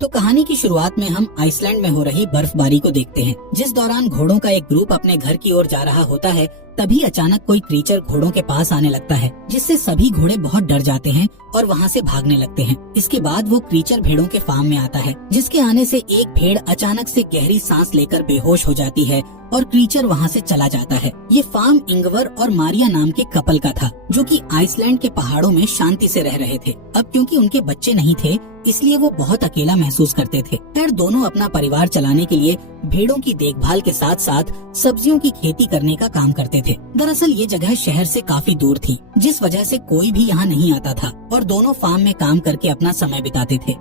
तो कहानी की शुरुआत में हम आइसलैंड में हो रही बर्फबारी को देखते हैं। जिस दौरान घोड़ों का एक ग्रुप अपने घर की ओर जा रहा होता है, तभी अचानक कोई क्रीचर घोड़ों के पास आने लगता है, जिससे सभी घोड़े बहुत डर जाते हैं और वहाँ से भागने लगते हैं। इसके बाद वो क्रीचर भेड़ों के फार्म में आता है, जिसके आने से एक भेड़ अचानक से गहरी सांस लेकर बेहोश हो जाती है और क्रीचर वहाँ से चला जाता है। ये फार्म इंगवर और मारिया नाम के कपल का था, जो कि आइसलैंड के पहाड़ों में शांति से रह रहे थे। अब क्योंकि उनके बच्चे नहीं थे, इसलिए वो बहुत अकेला महसूस करते थे। खैर, दोनों अपना परिवार चलाने के लिए भेड़ों की देखभाल के साथ साथ सब्जियों की खेती करने का काम करते थे। दरअसल ये जगह शहर से काफी दूर थी, जिस वजह से कोई भी यहाँ नहीं आता था और दोनों फार्म में काम करके अपना समय बिताते थे।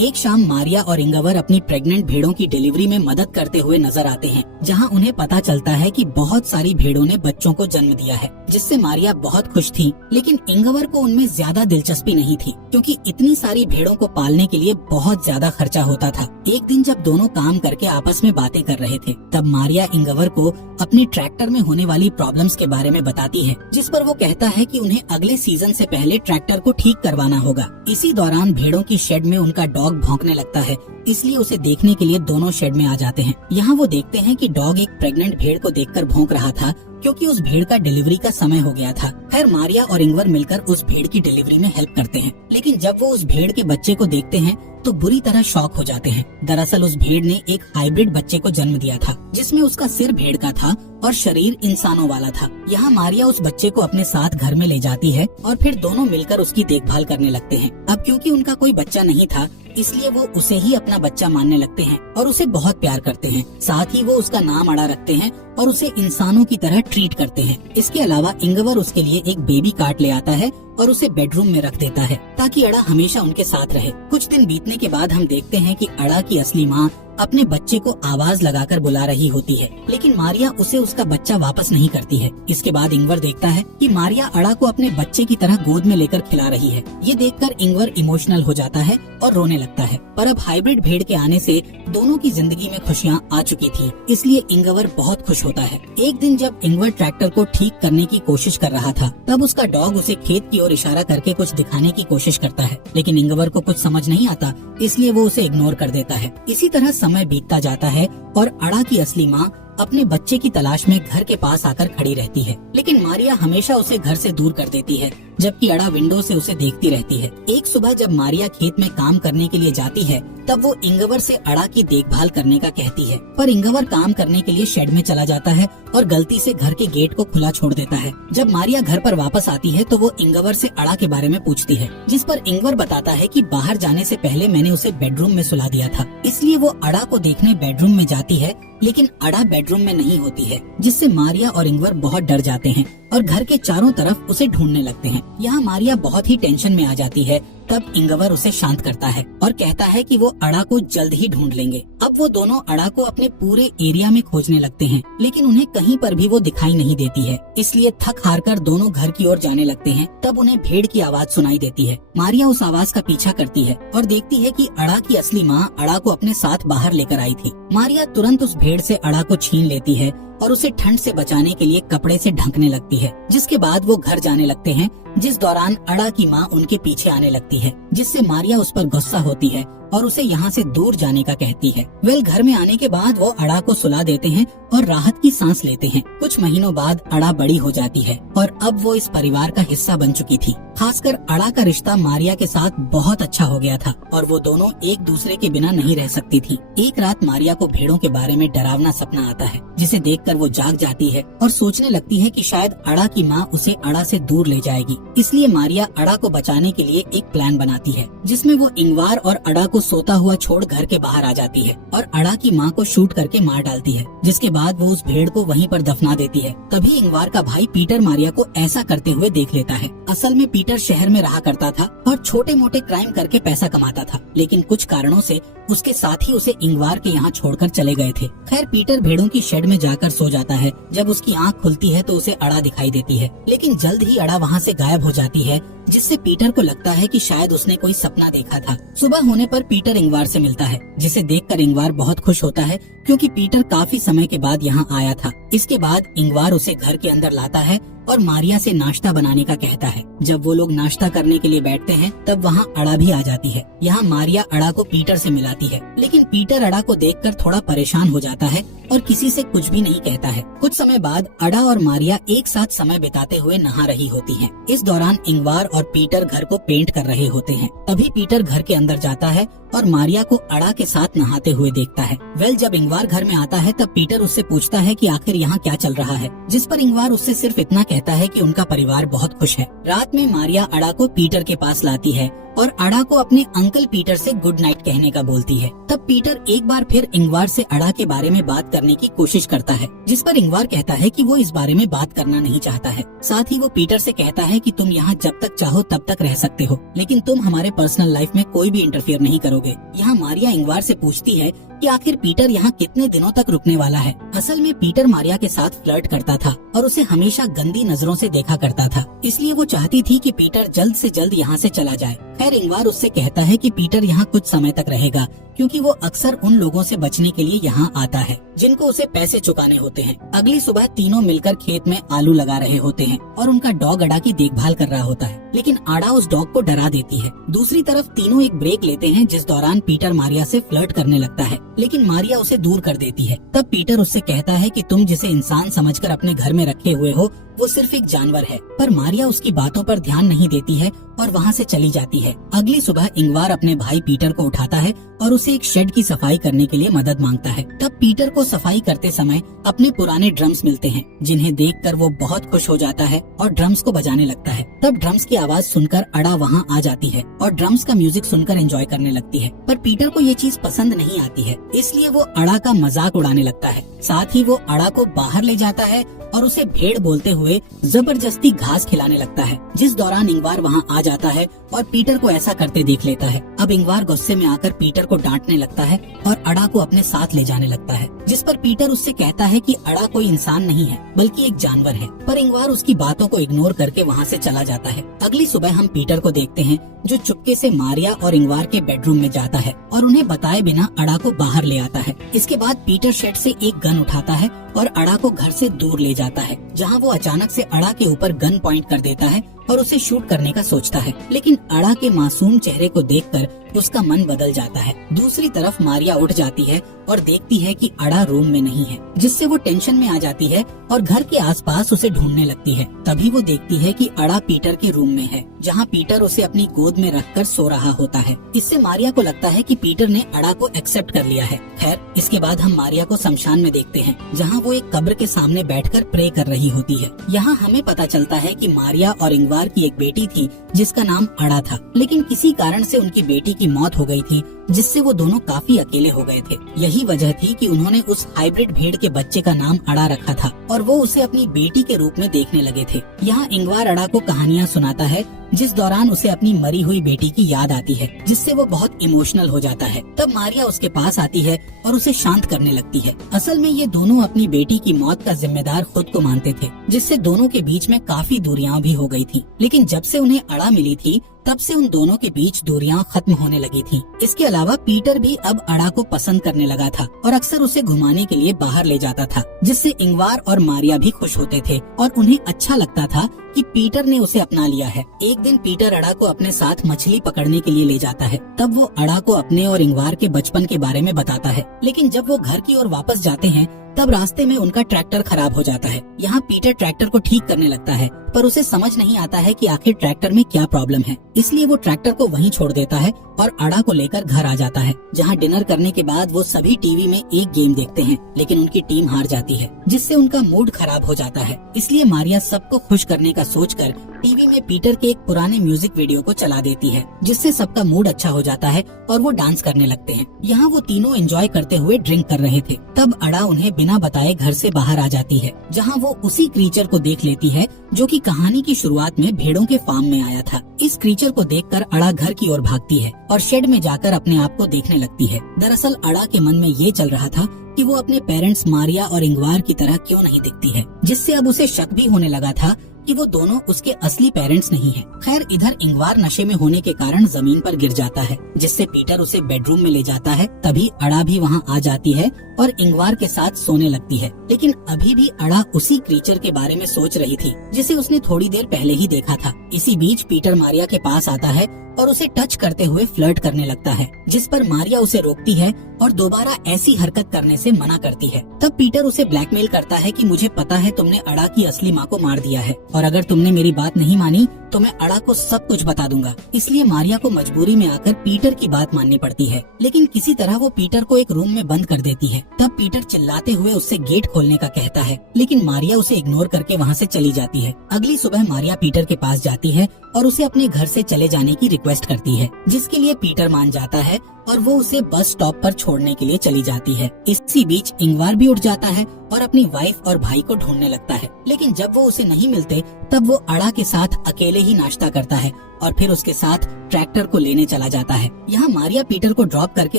एक शाम मारिया और इंगवर अपनी प्रेग्नेंट भेड़ों की डिलीवरी में मदद करते हुए नजर आते हैं, जहाँ उन्हें पता चलता है कि बहुत सारी भेड़ों ने बच्चों को जन्म दिया है, जिससे मारिया बहुत खुश थी। लेकिन इंगवर को उनमें ज्यादा दिलचस्पी नहीं थी, क्योंकि इतनी सारी भेड़ों को पालने के लिए बहुत ज्यादा खर्चा होता था। एक दिन जब दोनों काम करके आपस में बातें कर रहे थे, तब मारिया इंगवर को अपनी ट्रैक्टर में होने वाली प्रॉब्लम्स के बारे में बताती है, जिस पर वो कहता है कि उन्हें अगले सीजन से पहले ट्रैक्टर को ठीक करवाना होगा। इसी दौरान भेड़ों की शेड में उनका डॉग भौंकने लगता है, इसलिए उसे देखने के लिए दोनों शेड में आ जाते हैं। यहाँ वो देखते हैं कि डॉग एक प्रेग्नेंट भेड़ को देखकर भौंक रहा था, क्योंकि उस भेड़ का डिलीवरी का समय हो गया था। खैर, मारिया और इंगवर मिलकर उस भेड़ की डिलीवरी में हेल्प करते हैं, लेकिन जब वो उस भेड़ के बच्चे को देखते हैं तो बुरी तरह शॉक हो जाते हैं। दरअसल उस भेड़ ने एक हाइब्रिड बच्चे को जन्म दिया था, जिसमें उसका सिर भेड़ का था और शरीर इंसानों वाला था। यहाँ मारिया उस बच्चे को अपने साथ घर में ले जाती है और फिर दोनों मिलकर उसकी देखभाल करने लगते हैं। अब क्योंकि उनका कोई बच्चा नहीं था, इसलिए वो उसे ही अपना बच्चा मानने लगते हैं और उसे बहुत प्यार करते हैं। साथ ही वो उसका नाम अड़ा रखते हैं और उसे इंसानों की तरह ट्रीट करते हैं। इसके अलावा इंगवर उसके लिए एक बेबी कार्ट ले आता है और उसे बेडरूम में रख देता है, ताकि अड़ा हमेशा उनके साथ रहे। कुछ दिन बीतने के बाद हम देखते हैं कि अड़ा की असली माँ अपने बच्चे को आवाज लगाकर बुला रही होती है, लेकिन मारिया उसे उसका बच्चा वापस नहीं करती है। इसके बाद इंगवर देखता है कि मारिया अड़ा को अपने बच्चे की तरह गोद में लेकर खिला रही है। ये देखकर इंगवर इमोशनल हो जाता है और रोने लगता है। पर अब हाइब्रिड भेड़ के आने से दोनों की जिंदगी में खुशियाँ आ चुकी थी, इसलिए इंगवर बहुत खुश होता है। एक दिन जब इंगवर ट्रैक्टर को ठीक करने की कोशिश कर रहा था, तब उसका डॉग उसे खेत की ओर इशारा करके कुछ दिखाने की कोशिश करता है, लेकिन इंगवर को कुछ समझ नहीं आता, इसलिए वो उसे इग्नोर कर देता है। इसी तरह समय बीतता जाता है और अड़ा की असली माँ अपने बच्चे की तलाश में घर के पास आकर खड़ी रहती है, लेकिन मारिया हमेशा उसे घर से दूर कर देती है, जबकि अड़ा विंडो से उसे देखती रहती है। एक सुबह जब मारिया खेत में काम करने के लिए जाती है, तब वो इंगवर से अड़ा की देखभाल करने का कहती है, पर इंगवर काम करने के लिए शेड में चला जाता है और गलती से घर के गेट को खुला छोड़ देता है। जब मारिया घर पर वापस आती है तो वो इंगवर से अड़ा के बारे में पूछती है, जिस पर इंगवर बताता है कि बाहर जाने से पहले मैंने उसे बेडरूम में सुला दिया था। इसलिए वो अड़ा को देखने बेडरूम में जाती है, लेकिन अड़ा बेडरूम में नहीं होती है, जिससे मारिया और इंगवर बहुत डर जाते हैं और घर के चारों तरफ उसे ढूंढने लगते हैं। यहाँ मारिया बहुत ही टेंशन में आ जाती है। तब इंगवर उसे शांत करता है और कहता है कि वो अड़ा को जल्द ही ढूंढ लेंगे। अब वो दोनों अड़ा को अपने पूरे एरिया में खोजने लगते हैं, लेकिन उन्हें कहीं पर भी वो दिखाई नहीं देती है। इसलिए थक हार कर दोनों घर की ओर जाने लगते हैं। तब उन्हें भेड़ की आवाज सुनाई देती है। मारिया उस आवाज का पीछा करती है और देखती है कि अड़ा की असली माँ अड़ा को अपने साथ बाहर लेकर आई थी। मारिया तुरंत उस भेड़ से अड़ा को छीन लेती है और उसे ठंड से बचाने के लिए कपड़े से ढकने लगती है, जिसके बाद वो घर जाने लगते हैं, जिस दौरान अड़ा की माँ उनके पीछे आने लगती है, जिससे मारिया उस पर गुस्सा होती है और उसे यहाँ से दूर जाने का कहती है। घर में आने के बाद वो अड़ा को सुला देते हैं और राहत की सांस लेते हैं। कुछ महीनों बाद अड़ा बड़ी हो जाती है और अब वो इस परिवार का हिस्सा बन चुकी थी। खासकर अड़ा का रिश्ता मारिया के साथ बहुत अच्छा हो गया था और वो दोनों एक दूसरे के बिना नहीं रह सकती थी। एक रात मारिया को भेड़ों के बारे में डरावना सपना आता है, जिसे देखकर वो जाग जाती है और सोचने लगती है कि शायद अड़ा की माँ उसे अड़ा से दूर ले जाएगी। इसलिए मारिया अड़ा को बचाने के लिए एक प्लान बनाती है, जिसमें वो इंगवार और अड़ा को सोता हुआ छोड़ घर के बाहर आ जाती है और अड़ा की माँ को शूट करके मार डालती है, जिसके बाद वो उस भेड़ को वहीं पर दफना देती है। तभी इंगवार का भाई पीटर मारिया को ऐसा करते हुए देख लेता है। असल में पीटर शहर में रहा करता था और छोटे मोटे क्राइम करके पैसा कमाता था, लेकिन कुछ कारणों से उसके साथी उसे इंगवार के यहाँ छोड़कर चले गए थे। खैर, पीटर भेड़ों की शेड में जाकर सो जाता है। जब उसकी आँख खुलती है तो उसे अड़ा दिखाई देती है, लेकिन जल्द ही अड़ा वहाँ से गायब हो जाती है, जिससे पीटर को लगता है कि शायद उसने कोई सपना देखा था। सुबह होने पर पीटर इंगवार से मिलता है, जिसे देखकर इंगवार बहुत खुश होता है, क्योंकि पीटर काफी समय के बाद यहाँ आया था। इसके बाद इंगवार उसे घर के अंदर लाता है और मारिया से नाश्ता बनाने का कहता है। जब वो लोग नाश्ता करने के लिए बैठते हैं तब वहाँ अड़ा भी आ जाती है। यहाँ मारिया अड़ा को पीटर से मिलाती है, लेकिन पीटर अड़ा को देखकर थोड़ा परेशान हो जाता है और किसी से कुछ भी नहीं कहता है। कुछ समय बाद अड़ा और मारिया एक साथ समय बिताते हुए नहा रही होती हैं। इस दौरान इंगवार और पीटर घर को पेंट कर रहे होते हैं। तभी पीटर घर के अंदर जाता है और मारिया को अड़ा के साथ नहाते हुए देखता है। जब इंगवार घर में आता है तब पीटर उससे पूछता है कि आखिर यहाँ क्या चल रहा है, जिस पर इंगवार उससे सिर्फ इतना कहता है कि उनका परिवार बहुत खुश है। रात में मारिया अड़ा को पीटर के पास लाती है और अड़ा को अपने अंकल पीटर से गुड नाइट कहने का बोलती है। तब पीटर एक बार फिर इंगवार से अड़ा के बारे में बात करने की कोशिश करता है, जिस पर इंगवार कहता है कि वो इस बारे में बात करना नहीं चाहता है। साथ ही वो पीटर से कहता है कि तुम यहाँ जब तक चाहो तब तक रह सकते हो, लेकिन तुम हमारे पर्सनल लाइफ में कोई भी इंटरफियर नहीं करोगे। यहाँ मारिया इंगवार से पूछती है कि आखिर पीटर यहाँ कितने दिनों तक रुकने वाला है। असल में पीटर मारिया के साथ फ्लर्ट करता था और उसे हमेशा गंदी नजरों से देखा करता था, इसलिए वो चाहती थी कि पीटर जल्द से जल्द यहाँ से चला जाए। खैर इंगवार उससे कहता है कि पीटर यहाँ कुछ समय तक रहेगा, क्योंकि वो अक्सर उन लोगों से बचने के लिए यहाँ आता है जिनको उसे पैसे चुकाने होते हैं। अगली सुबह तीनों मिलकर खेत में आलू लगा रहे होते हैं और उनका डॉग अड़ा की देखभाल कर रहा होता है, लेकिन अड़ा उस डॉग को डरा देती है। दूसरी तरफ तीनों एक ब्रेक लेते हैं, जिस दौरान पीटर मारिया से फ्लर्ट करने लगता है, लेकिन मारिया उसे दूर कर देती है। तब पीटर उससे कहता है कि तुम जिसे इंसान समझकर अपने घर में रखे हुए हो वो सिर्फ एक जानवर है, पर मारिया उसकी बातों पर ध्यान नहीं देती है और वहाँ से चली जाती है। अगली सुबह इंगवार अपने भाई पीटर को उठाता है और उसे एक शेड की सफाई करने के लिए मदद मांगता है। तब पीटर को सफाई करते समय अपने पुराने ड्रम्स मिलते हैं, जिन्हें देखकर वो बहुत खुश हो जाता है और ड्रम्स को बजाने लगता है। तब ड्रम्स की आवाज सुनकर अड़ा वहाँ आ जाती है और ड्रम्स का म्यूजिक सुनकर एंजॉय करने लगती है, पर पीटर को ये चीज पसंद नहीं आती है, इसलिए वो अड़ा का मजाक उड़ाने लगता है। साथ ही वो अड़ा को बाहर ले जाता है और उसे भेड़ बोलते हुए जबरदस्ती घास खिलाने लगता है, जिस दौरान इंगवार वहाँ आ जाता है और पीटर को ऐसा करते देख लेता है। अब इंगवार गुस्से में आकर पीटर को डांटने लगता है और अड़ा को अपने साथ ले जाने लगता है, जिस पर पीटर उससे कहता है कि अड़ा कोई इंसान नहीं है बल्कि एक जानवर है, पर इंगवार उसकी बातों को इग्नोर करके वहाँ से चला जाता है। अगली सुबह हम पीटर को देखते हैं जो चुपके से मारिया और इंगवार के बेडरूम में जाता है और उन्हें बताए बिना अड़ा को बाहर ले आता है। इसके बाद पीटर शेड से एक गन उठाता है और अड़ा को घर से दूर ले जाता है, जहाँ वो अचानक से अड़ा के ऊपर गन पॉइंट कर देता है और उसे शूट करने का सोचता है, लेकिन अड़ा के मासूम चेहरे को देखकर उसका मन बदल जाता है। दूसरी तरफ मारिया उठ जाती है और देखती है कि अड़ा रूम में नहीं है, जिससे वो टेंशन में आ जाती है और घर के आसपास उसे ढूंढने लगती है। तभी वो देखती है कि अड़ा पीटर के रूम में है, जहाँ पीटर उसे अपनी गोद में रखकर सो रहा होता है। इससे मारिया को लगता है कि पीटर ने अड़ा को एक्सेप्ट कर लिया है। खैर इसके बाद हम मारिया को शमशान में देखते हैं, जहाँ वो एक कब्र के सामने बैठकर प्रे कर रही होती है। यहाँ हमें पता चलता है कि मारिया और इंगवार की एक बेटी थी जिसका नाम अड़ा था, लेकिन किसी कारण से उनकी बेटी की मौत हो गई थी, जिससे वो दोनों काफी अकेले हो गए थे। यही वजह थी कि उन्होंने उस हाइब्रिड भेड़ के बच्चे का नाम अड़ा रखा था और वो उसे अपनी बेटी के रूप में देखने लगे थे। यहाँ इंगवार अड़ा को कहानियाँ सुनाता है, जिस दौरान उसे अपनी मरी हुई बेटी की याद आती है, जिससे वो बहुत इमोशनल हो जाता है। तब मारिया उसके पास आती है और उसे शांत करने लगती है। असल में ये दोनों अपनी बेटी की मौत का जिम्मेदार खुद को मानते थे, जिससे दोनों के बीच में काफी दूरियां भी हो गई थी। लेकिन जब से उन्हें अड़ा मिली थी तब से उन दोनों के बीच दूरियां खत्म होने लगी थी। इसके अलावा पीटर भी अब अड़ा को पसंद करने लगा था और अक्सर उसे घुमाने के लिए बाहर ले जाता था, जिससे इंगवार और मारिया भी खुश होते थे और उन्हें अच्छा लगता था कि पीटर ने उसे अपना लिया है। एक दिन पीटर अड़ा को अपने साथ मछली पकड़ने के लिए ले जाता है। तब वो अड़ा को अपने और इंगवार के बचपन के बारे में बताता है, लेकिन जब वो घर की ओर वापस जाते हैं तब रास्ते में उनका ट्रैक्टर खराब हो जाता है। यहाँ पीटर ट्रैक्टर को ठीक करने लगता है, पर उसे समझ नहीं आता है कि आखिर ट्रैक्टर में क्या प्रॉब्लम है, इसलिए वो ट्रैक्टर को वहीं छोड़ देता है और अड़ा को लेकर घर आ जाता है, जहाँ डिनर करने के बाद वो सभी टीवी में एक गेम देखते हैं, लेकिन उनकी टीम हार जाती है, जिससे उनका मूड खराब हो जाता है। इसलिए मारिया सबको खुश करने का सोचकर टीवी में पीटर के एक पुराने म्यूजिक वीडियो को चला देती है, जिससे सबका मूड अच्छा हो जाता है और वो डांस करने लगते हैं। यहाँ वो तीनों एंजॉय करते हुए ड्रिंक कर रहे थे। तब अड़ा उन्हें बिना बताए घर से बाहर आ जाती है, जहाँ वो उसी क्रीचर को देख लेती है जो कि कहानी की शुरुआत में भेड़ों के फार्म में आया था। इस क्रीचर को देखकर अड़ा घर की ओर भागती है और शेड में जाकर अपने आप को देखने लगती है। दरअसल अड़ा के मन में ये चल रहा था कि वो अपने पेरेंट्स मारिया और इंगवार की तरह क्यों नहीं दिखती है, जिससे अब उसे शक भी होने लगा था कि वो दोनों उसके असली पेरेंट्स नहीं हैं। खैर इधर इंगवार नशे में होने के कारण जमीन पर गिर जाता है, जिससे पीटर उसे बेडरूम में ले जाता है। तभी अड़ा भी वहाँ आ जाती है और इंगवार के साथ सोने लगती है। लेकिन अभी भी अड़ा उसी क्रीचर के बारे में सोच रही थी जिसे उसने थोड़ी देर पहले ही देखा था। इसी बीच पीटर मारिया के पास आता है और उसे टच करते हुए फ्लर्ट करने लगता है, जिस पर मारिया उसे रोकती है और दोबारा ऐसी हरकत करने से मना करती है। तब पीटर उसे ब्लैकमेल करता है कि मुझे पता है तुमने अड़ा की असली माँ को मार दिया है और अगर तुमने मेरी बात नहीं मानी तो मैं अड़ा को सब कुछ बता दूंगा। इसलिए मारिया को मजबूरी में आकर पीटर की बात माननी पड़ती है, लेकिन किसी तरह वो पीटर को एक रूम में बंद कर देती है। तब पीटर चिल्लाते हुए उससे गेट खोलने का कहता है, लेकिन मारिया उसे इग्नोर करके वहाँ से चली जाती है। अगली सुबह मारिया पीटर के पास जाती है और उसे अपने घर से चले जाने की रिक्वेस्ट करती है, जिसके लिए पीटर मान जाता है और वो उसे बस स्टॉप पर छोड़ने के लिए चली जाती है। इसी बीच इंगवार भी उठ जाता है और अपनी वाइफ और भाई को ढूंढने लगता है, लेकिन जब वो उसे नहीं मिलते तब वो अड़ा के साथ अकेले ही नाश्ता करता है और फिर उसके साथ ट्रैक्टर को लेने चला जाता है। यहाँ मारिया पीटर को ड्रॉप करके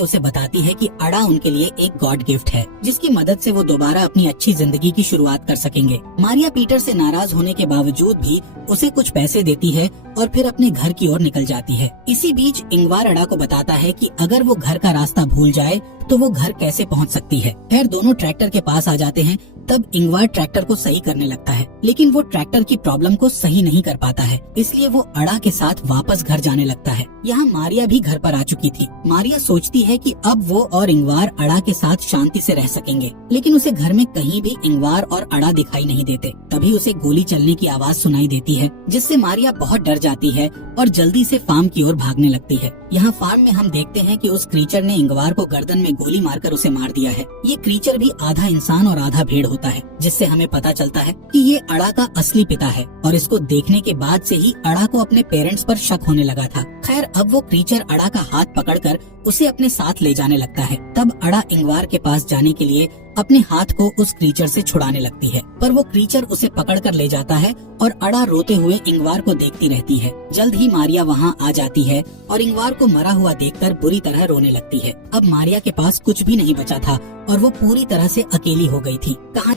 उसे बताती है कि अड़ा उनके लिए एक गॉड गिफ्ट है, जिसकी मदद से वो दोबारा अपनी अच्छी जिंदगी की शुरुआत कर सकेंगे। मारिया पीटर से नाराज होने के बावजूद भी उसे कुछ पैसे देती है और फिर अपने घर की ओर निकल जाती है। इसी बीच इंगवार अड़ा को बताता है कि अगर वो घर का रास्ता भूल जाए तो वो घर कैसे पहुंच सकती है। खैर दोनों ट्रैक्टर के पास आ जाते हैं। तब इंगवार ट्रैक्टर को सही करने लगता है, लेकिन वो ट्रैक्टर की प्रॉब्लम को सही नहीं कर पाता है, इसलिए वो अड़ा के साथ वापस घर जाने लगता है। यहाँ मारिया भी घर पर आ चुकी थी। मारिया सोचती है कि अब वो और इंगवार अड़ा के साथ शांति से रह सकेंगे, लेकिन उसे घर में कहीं भी इंगवार और अड़ा दिखाई नहीं देते। तभी उसे गोली चलने की आवाज सुनाई देती है, जिससे मारिया बहुत डर जाती है और जल्दी से फार्म की ओर भागने लगती है। यहाँ फार्म में हम देखते हैं कि उस क्रीचर ने इंगवार को गर्दन में गोली मारकर उसे मार दिया है। ये क्रीचर भी आधा इंसान और आधा भेड़ होता है, जिससे हमें पता चलता है कि ये अड़ा का असली पिता है और इसको देखने के बाद से ही अड़ा को अपने पेरेंट्स पर शक होने लगा था। खैर अब वो क्रीचर अड़ा का हाथ पकड़कर उसे अपने साथ ले जाने लगता है। तब अड़ा इंगवार के पास जाने के लिए अपने हाथ को उस क्रीचर से छुड़ाने लगती है, पर वो क्रीचर उसे पकड़कर ले जाता है और अड़ा रोते हुए इंगवार को देखती रहती है। जल्द ही मारिया वहाँ आ जाती है और इंगवार को मरा हुआ देखकर बुरी तरह रोने लगती है। अब मारिया के पास कुछ भी नहीं बचा था और वो पूरी तरह से अकेली हो गई थी। कहानी